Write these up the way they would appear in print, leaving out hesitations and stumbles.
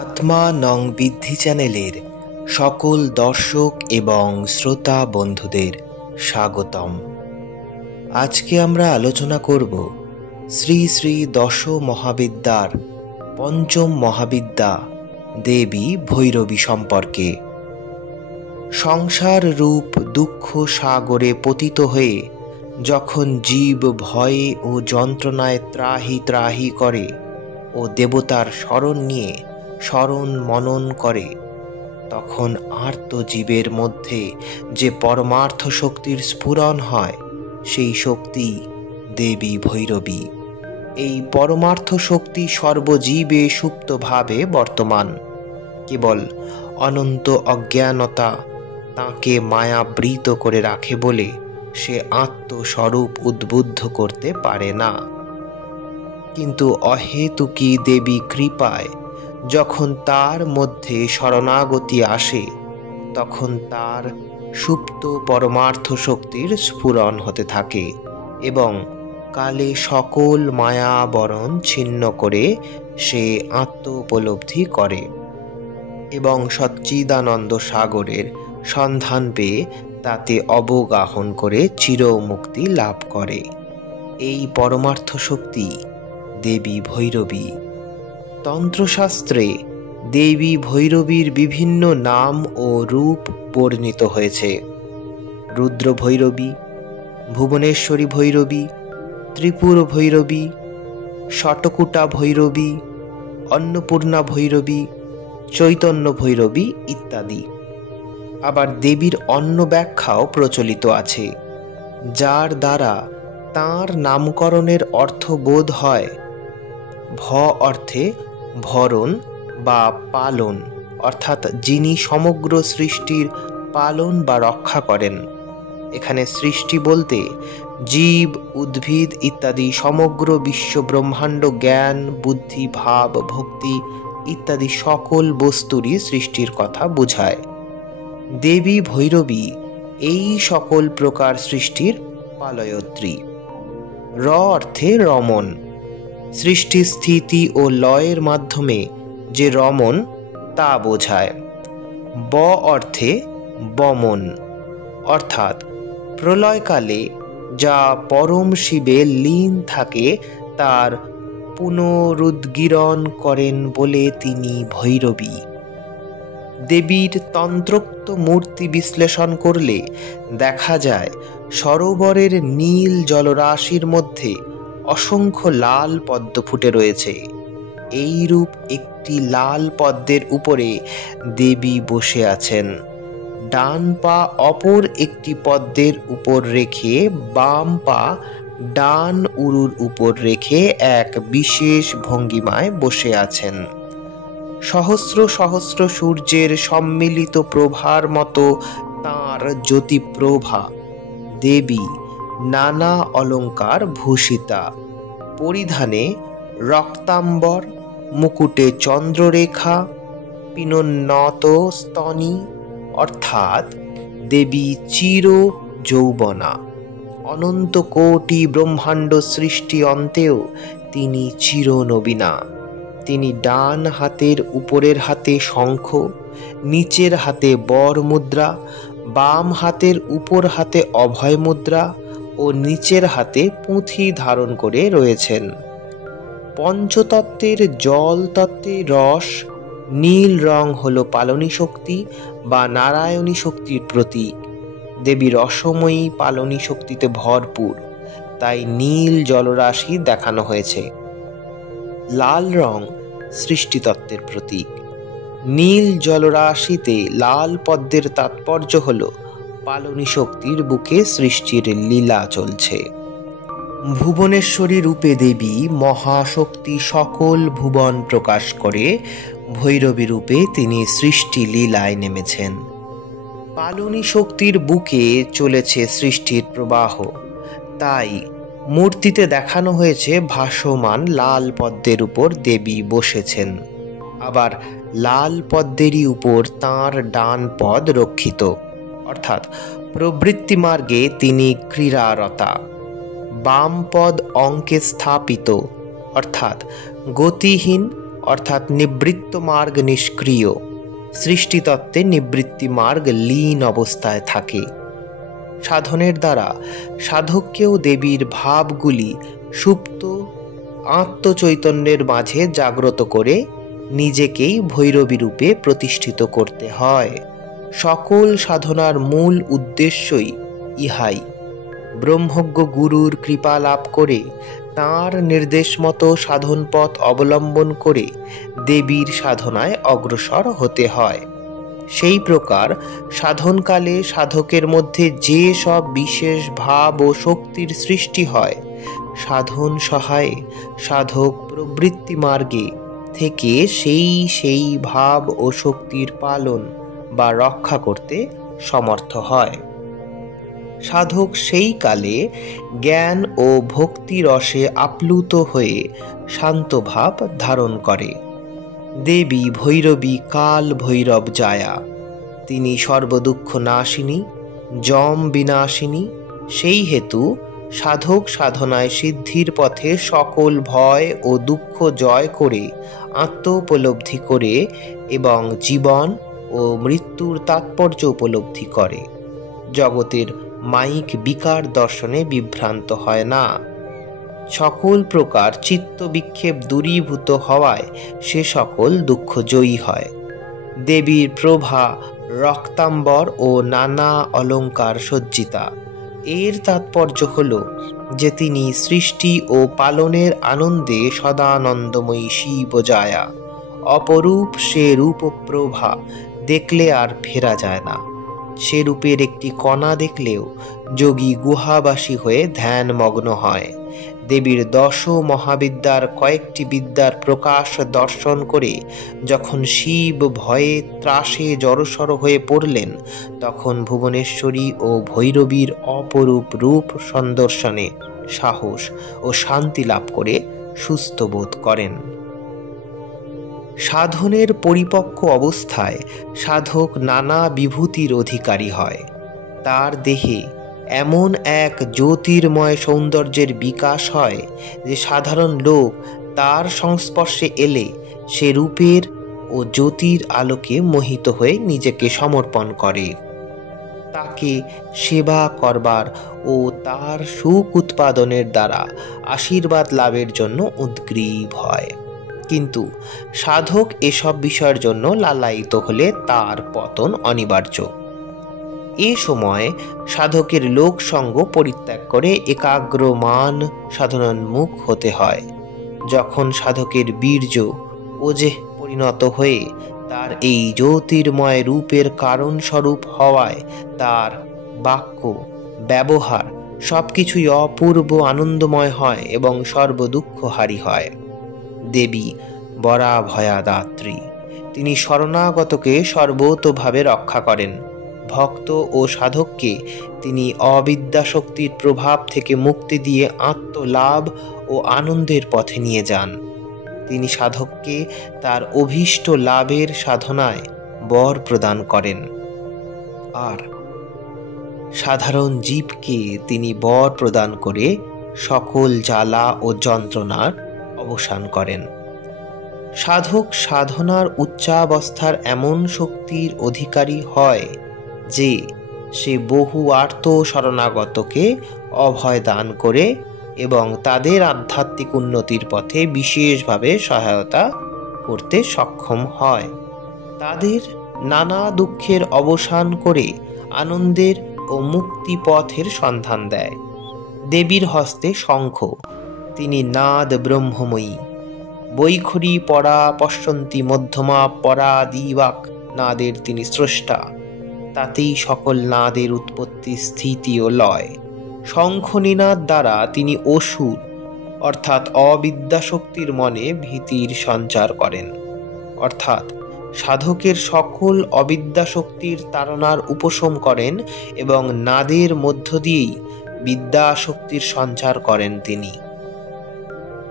আত্মা নং বিদ্ধি চ্যানেলের সকল দর্শক এবং শ্রোতা বন্ধুদের স্বাগতম। আজকে আমরা আলোচনা করব শ্রী শ্রী দশ মহাবিদ্যার পঞ্চম মহাবিদ্যা দেবী ভৈরবী সম্পর্কে। সংসার রূপ দুঃখ সাগরে পতিত হয়ে যখন জীব ভয়ে ও যন্ত্রণায় ত্রাহি ত্রাহি করে ও দেবতার শরণ নিয়ে স্মরণ মনন করে, তখন আর্ত জীবের মধ্যে যে পরমার্থ শক্তির স্ফুরণ হয়, সেই শক্তি দেবী ভৈরবী। এই পরমার্থ শক্তি সর্বজীবে সুপ্তভাবে বর্তমান। কেবল অনন্ত অজ্ঞানতা তাঁকে মায়াবৃত করে রাখে বলে সে আত্মস্বরূপ উদ্বুদ্ধ করতে পারে না। কিন্তু অহেতুকী দেবী কৃপায় যখন তার মধ্যে শরণাগতি আসে, তখন তার সুপ্ত পরমার্থ শক্তির স্ফুরণ হতে থাকে এবং কালে সকল মায়াবরণ ছিন্ন করে সে আত্মোপলব্ধি করে এবং সচ্চিদানন্দ সাগরের সন্ধান পেয়ে তাতে অবগাহন করে চিরমুক্তি লাভ করে। এই পরমার্থ শক্তি দেবী ভৈরবী। তন্ত্রশাস্ত্রে দেবী ভৈরবীর বিভিন্ন নাম ও রূপ বর্ণিত হয়েছে। রুদ্র ভৈরবী, ভুবনেশ্বরী ভৈরবী, ত্রিপুর ভৈরবী, শটকুটা ভৈরবী, অন্নপূর্ণা ভৈরবী, চৈতন্য ভৈরবী ইত্যাদি। আবার দেবীর অন্য ব্যাখ্যাও প্রচলিত আছে, যার দ্বারা তাঁর নামকরণের অর্থ বোধ হয়। ভ অর্থে ভরণ বা পালন, অর্থাৎ যিনি সমগ্র সৃষ্টির পালন বা রক্ষা করেন। এখানে সৃষ্টি বলতে জীব, উদ্ভিদ ইত্যাদি সমগ্র বিশ্ব ব্রহ্মাণ্ড জ্ঞান, বুদ্ধি, ভাব, ভক্তি ইত্যাদি সকল বস্তুরই সৃষ্টির কথা বোঝায়। দেবী ভৈরবী এই সকল প্রকার সৃষ্টির পালয়ত্রী। র অর্থে রমণ, সৃষ্টি স্থিতি ও লয়ের মাধ্যমে যে রমণ তা বোঝায়। ব অর্থে বমন, অর্থাৎ প্রলয়কালে যা পরম শিবে লীন থাকে তার পুনরুদ্গীরণ করেন বলে তিনি ভৈরবী। দেবীর তন্ত্রোক্ত মূর্তি বিশ্লেষণ করলে দেখা যায় সরোবরের নীল জলরাশির মধ্যে অসংখ্য লাল পদ্ম ফুটে রয়েছে। এইরূপ একটি লাল পদ্মের উপরে দেবী বসে আছেন। ডান পা অপর একটি পদ্মের উপর রেখে বাম পা ডান উরুর উপর রেখে এক বিশেষ ভঙ্গিমায় বসে আছেন। সহস্র সহস্র সূর্যের সম্মিলিত প্রভার মতো তাঁর জ্যোতিপ্রভা। দেবী নানা অলঙ্কার ভূষিতা, পরিধানে রক্তাম্বর, মুকুটে চন্দ্ররেখা, পিনোন্নত স্তনী, অর্থাৎ দেবী চির যৌবনা। অনন্ত কোটি ব্রহ্মাণ্ড সৃষ্টি অন্তেও তিনি চিরনবীনা। তিনি ডান হাতের উপরের হাতে শঙ্খ, নিচের হাতে বর মুদ্রা, বাম হাতের উপর হাতে অভয় মুদ্রা ও নিচের হাতে পুঁথি ধারণ করে রয়েছেন। পঞ্চতত্ত্বের জল তত্ত্বের রস নীল রং হল পালনী শক্তি বা নারায়ণী শক্তির প্রতীক। দেবী রসময়ী পালনী শক্তিতে ভরপুর, তাই নীল জলরাশি দেখানো হয়েছে। লাল রং সৃষ্টিতত্ত্বের প্রতীক। নীল জলরাশিতে লাল পদ্মের তাৎপর্য হল পালনী শক্তির বুকে সৃষ্টির লীলা চলছে। ভুবনেশ্বরী রূপে দেবী মহাশক্তি সকল ভুবন প্রকাশ করে ভৈরবী রূপে তিনি সৃষ্টি লীলায় নেমেছেন। পালনী শক্তির বুকে চলেছে সৃষ্টির প্রবাহ, তাই মূর্তিতে দেখানো হয়েছে ভাসমান লাল পদ্মের উপর দেবী বসেছেন। আবার লাল পদ্মেরই উপর তাঁর ডান পদ রক্ষিত, অর্থাৎ প্রবৃত্তি মার্গে তিনি ক্রীড়ারতা। বাম পদ অঙ্কে স্থাপিত, অর্থাৎ গতিহীন অর্থাৎ নিবৃত্ত মার্গ নিষ্ক্রিয়, সৃষ্টিতত্ত্বে নিবৃত্তি মার্গ লীন অবস্থায় থাকে। সাধনের দ্বারা সাধককেও দেবীর ভাবগুলি সুপ্ত আত্মচৈতন্যের মাঝে জাগ্রত করে নিজেকেই ভৈরবী রূপে প্রতিষ্ঠিত করতে হয়। সকল সাধনার মূল উদ্দেশ্যই ইহাই। ব্রহ্মজ্ঞ গুরুর কৃপা লাভ করে তাঁর নির্দেশ মতো সাধন পথ অবলম্বন করে দেবীর সাধনায় অগ্রসর হতে হয়। সেই প্রকার সাধনকালে সাধকের মধ্যে যে সব বিশেষ ভাব ও শক্তির সৃষ্টি হয়, সাধন সহায়ে সাধক প্রবৃত্তি মার্গে থেকে সেই ভাব ও শক্তির পালন বা রক্ষা করতে সমর্থ হয়। সাধক সেই কালে জ্ঞান ও ভক্তি রসে আপ্লুত হয়ে শান্ত ভাব ধারণ করে। দেবী ভৈরবী কাল ভৈরব জায়া, তিনি সর্বদুঃখ নাশিনী, যম বিনাশিনী। সেই হেতু সাধক সাধনায় সিদ্ধির পথে সকল ভয় ও দুঃখ জয় করে আত্মোপলব্ধি করে এবং জীবন ও মৃত্যুর তাৎপর্য উপলব্ধি করে। জগতের মায়িক বিকার দর্শনে বিভ্রান্ত হয় না। সকল প্রকার চিত্ত বিক্ষেপ দূরীভূত হওয়ায় সে সকল দুঃখ জয়ী হয়। দেবীর প্রভা রক্তাম্বর ও নানা অলঙ্কার সজ্জিতা। এর তাৎপর্য হল যে তিনি সৃষ্টি ও পালনের আনন্দে সদানন্দময়ী শিব জায়া। অপরূপ সে রূপপ্রভা দেখলে আর ফেরা যায় না। সে রূপের একটি কণা দেখলেও যোগী গুহাবাসী হয়ে ধ্যানমগ্ন হয়। দেবীর দশ মহাবিদ্যার কয়েকটি বিদ্যার প্রকাশ দর্শন করে যখন শিব ভয়ে ত্রাসে জড়সড় হয়ে পড়লেন, তখন ভুবনেশ্বরী ও ভৈরবীর অপরূপ রূপ সন্দর্শনে সাহস ও শান্তি লাভ করে সুস্থ বোধ করেন। সাধনের পরিপক্ক অবস্থায় সাধক নানা বিভূতির অধিকারী হয়। তার দেহে এমন এক জ্যোতির্ময় সৌন্দর্যের বিকাশ হয় যে সাধারণ লোক তার সংস্পর্শে এলে সে রূপের ও জ্যোতির আলোকে মোহিত হয়ে নিজেকে সমর্পণ করে। তাকে সেবা করবার ও তার সুখ উৎপাদনের দ্বারা আশীর্বাদ লাভের জন্য উদ্গ্রীব হয়। কিন্তু সাধক এসব বিষয়ের জন্য লালায়িত হলে তার পতন অনিবার্য। এ সময় সাধকের লোক সঙ্গ পরিত্যাগ করে একাগ্র মান সাধনোন্মুখ হতে হয়। যখন সাধকের বীর্য ওজে পরিণত হয়ে তার এই জ্যোতির্ময় রূপের কারণ স্বরূপ হওয়ায় তার বাক্য ব্যবহার সবকিছুই অপূর্ব আনন্দময় হয় এবং সর্বদুঃখহারী হয়। দেবী বরাভয়া দাত্রী, তিনি শরণাগতকে সর্বতোভাবে রক্ষা করেন। ভক্ত ও সাধককে তিনি অবিদ্যা শক্তির প্রভাব থেকে মুক্তি দিয়ে আত্মলাভ ও আনন্দের পথে নিয়ে যান। তিনি সাধককে তার অভীষ্ট লাভের সাধনায় বর প্রদান করেন, আর সাধারণ জীবকে তিনি বর প্রদান করে সকল জ্বালা ও যন্ত্রণার অবসান করেন। সাধক সাধনার উচ্চাবস্থার এমন শক্তির অধিকারী হয় যে সে বহু আর্ত শরণাগতকে অভয় দান করে এবং তাদের আধ্যাত্মিক উন্নতির পথে বিশেষভাবে সহায়তা করতে সক্ষম হয়। তাদের নানা দুঃখের অবসান করে আনন্দের ও মুক্তি পথের সন্ধান দেয়। দেবীর হস্তে শঙ্খ, তিনি নাদ ব্রহ্মময়ী। বৈখরী পরা পশ্যন্তি মধ্যমা পরা দিবাক, নাদের তিনি স্রষ্টা। তাতেই সকল নাদের উৎপত্তি, স্থিতি ও লয়। শঙ্খ নিনাদ দ্বারা তিনি অসুর অর্থাৎ অবিদ্যা শক্তির মনে ভীতির সঞ্চার করেন, অর্থাৎ সাধকের সকল অবিদ্যা শক্তির তাড়নার উপশম করেন এবং নাদের মধ্য দিয়েই বিদ্যা শক্তির সঞ্চার করেন।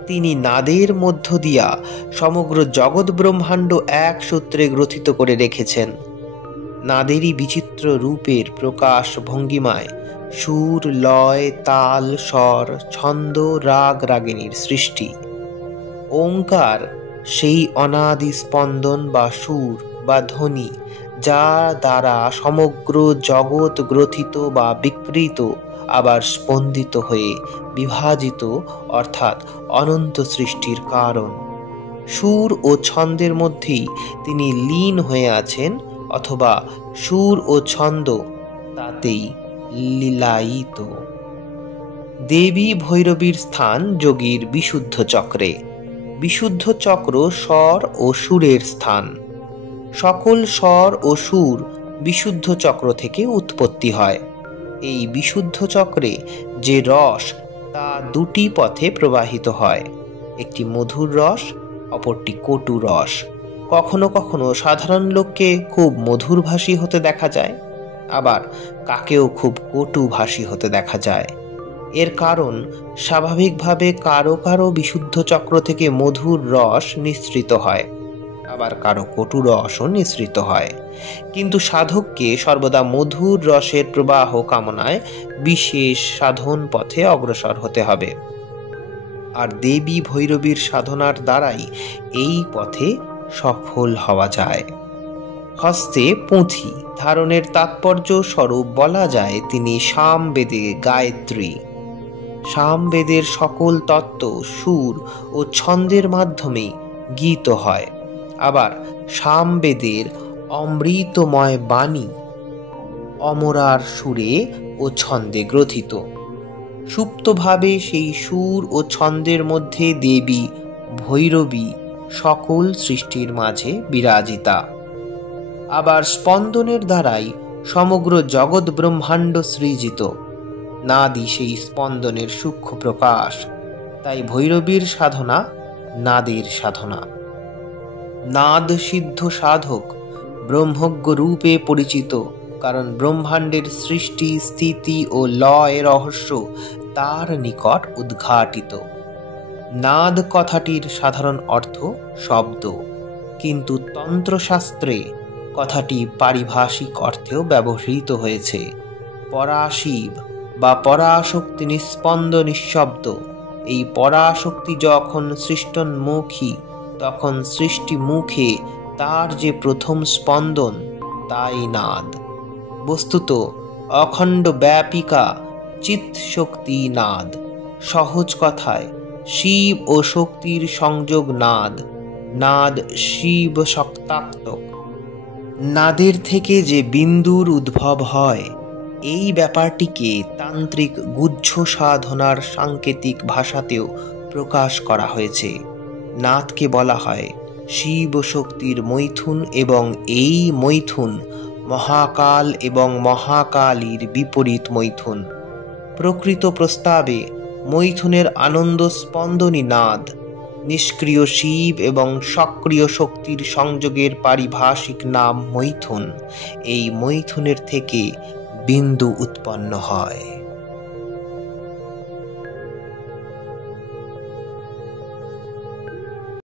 তিনি নাদের মধ্য দিয়া সমগ্র জগৎ ব্রহ্মাণ্ড এক সূত্রে গ্রথিত করে রেখেছেন। নাদেরই বিচিত্র রূপের প্রকাশ ভঙ্গিমায় সুর, লয়, তাল, স্বর, ছন্দ, রাগ রাগিনীর সৃষ্টি। ওঙ্কার সেই অনাদি স্পন্দন বা সুর বা ধ্বনি যা দ্বারা সমগ্র জগৎ গ্রথিত বা বিকৃত আবার স্পন্দিত হয়ে বিভাজিত, অর্থাৎ অনন্ত সৃষ্টির কারণ। সুর ও ছন্দের মধ্যেই তিনি লীন হয়ে আছেন, অথবা সুর ও ছন্দ তাতেই লীলায়িত। দেবী ভৈরবীর স্থান যোগীর বিশুদ্ধ চক্রে। বিশুদ্ধ চক্র স্বর ও সুরের স্থান। সকল স্বর ও সুর বিশুদ্ধ চক্র থেকে উৎপত্তি হয়। এই বিশুদ্ধ চক্রে যে রস, তা দুটি পথে প্রবাহিত হয়, একটি মধুর রস, অপরটি কটু রস। কখনো কখনো সাধারণ লোককে খুব মধুরভাষী হতে দেখা যায়, আবার কাকেও খুব কটুভাষী হতে দেখা যায়। এর কারণ স্বাভাবিকভাবে কারো কারো বিশুদ্ধ চক্র থেকে মধুর রস নিঃসৃত হয়, আবার কারো কটু রসও নিঃসৃত হয়। কিন্তু সাধককে সর্বদা মধুর রসের প্রবাহ কামনায় বিশেষ সাধন পথে অগ্রসর হতে হবে, আর দেবী ভৈরবীর সাধনার দ্বারাই এই পথে সফল হওয়া যায়। হস্তে পুঁথি ধারণের তাৎপর্য স্বরূপ বলা যায় তিনি সামবেদে গায়ত্রী। সামবেদের সকল তত্ত্ব সুর ও ছন্দের মাধ্যমে গীত হয়, আবার সামবেদের অমৃতময় বাণী অমরার সুরে ও ছন্দে গ্রথিত। সুপ্তভাবে সেই সুর ও ছন্দের মধ্যে দেবী ভৈরবী সকল সৃষ্টির মাঝে বিরাজিতা। আবার স্পন্দনের দ্বারাই সমগ্র জগৎ ব্রহ্মাণ্ড সৃজিত। নাদই সেই স্পন্দনের সূক্ষ্ম প্রকাশ, তাই ভৈরবীর সাধনা নাদের সাধনা। নাদ সিদ্ধ সাধক ব্রহ্মজ্ঞ রূপে পরিচিত, কারণ ব্রহ্মাণ্ডের সৃষ্টি স্থিতি ও লয় রহস্য তার নিকট উদ্ঘাটিত। নাদ কথাটির সাধারণ অর্থ শব্দ, কিন্তু তন্ত্রশাস্ত্রে কথাটি পারিভাষিক অর্থেও ব্যবহৃত হয়েছে। পরাশিব বা পরাশক্তি নিঃস্পন্দ নিঃশব্দ। এই পরাশক্তি যখন সৃষ্টন্মুখী, তখন সৃষ্টি মুখে তার যে প্রথম স্পন্দন, তাই নাদ। বস্তুত অখণ্ড ব্যাপিকা চিৎ শক্তি নাদ। সহজ কথায় শিব ও শক্তির সংযোগ নাদ। নাদ শিব শক্তাত্মক। নাদের থেকে যে বিন্দুর উদ্ভব হয়, এই ব্যাপারটিকে তান্ত্রিক গুহ্য সাধনার সাংকেতিক ভাষাতেও প্রকাশ করা হয়েছে। নাদকে বলা হয় শিব শক্তির মৈথুন, এবং এই মৈথুন মহাকাল এবং মহাকালীর বিপরীত মৈথুন। প্রকৃত প্রস্তাবে মৈথুনের আনন্দ স্পন্দনই নাদ। নিষ্ক্রিয় শিব এবং সক্রিয় শক্তির সংযোগের পারিভাষিক নাম মৈথুন। এই মৈথুনের থেকে বিন্দু উৎপন্ন হয়।